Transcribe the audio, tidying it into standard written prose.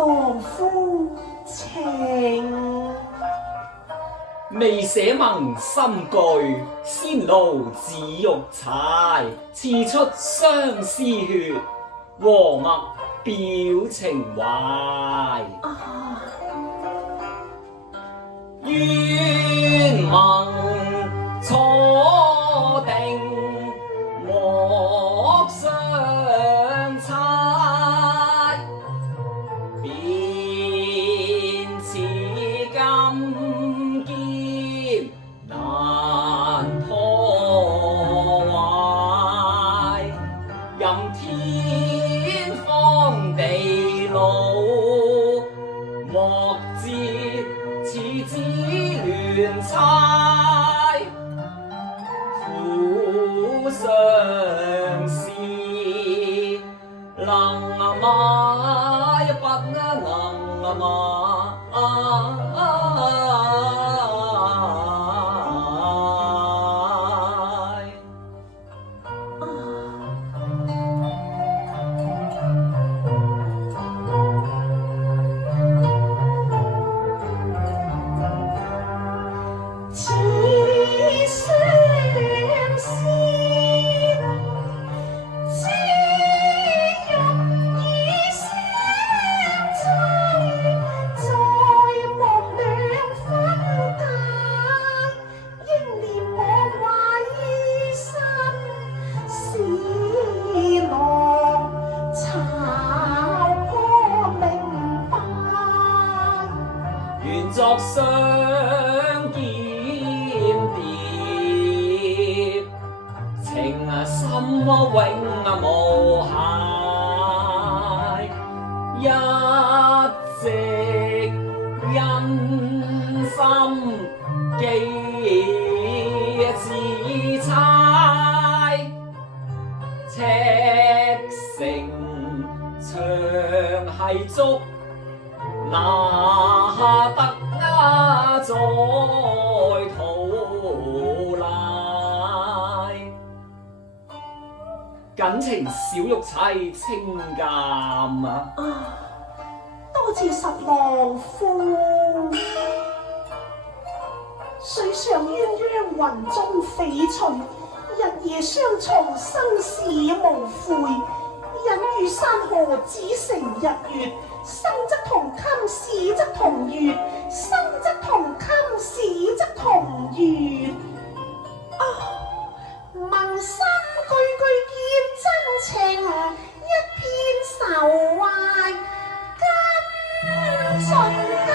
郎夫情。未寫盟心句，先勞紫玉柴，刺出相思血，和墨表情懷。願盟初定，莫相猜，便似金劍難破壞，任天荒地老，莫知此子亂猜，苦相思能買不能買。似相思，只容易相隨，在夢兩分間，應念我委身，使郎巢破明白，願作相見蝶，情深永無懈，一直因心記自猜，赤誠長繫足，哪得在途賴。謹情小玉柴清鑑啊！多謝十郎夫。水上鴛鴦雲中翡翠，日夜相從生死無悔。隱於山河只成日月，生則同衾，死則同月。生則同衾，死則同月。盟心句句見真情，一片愁懷甘盡解。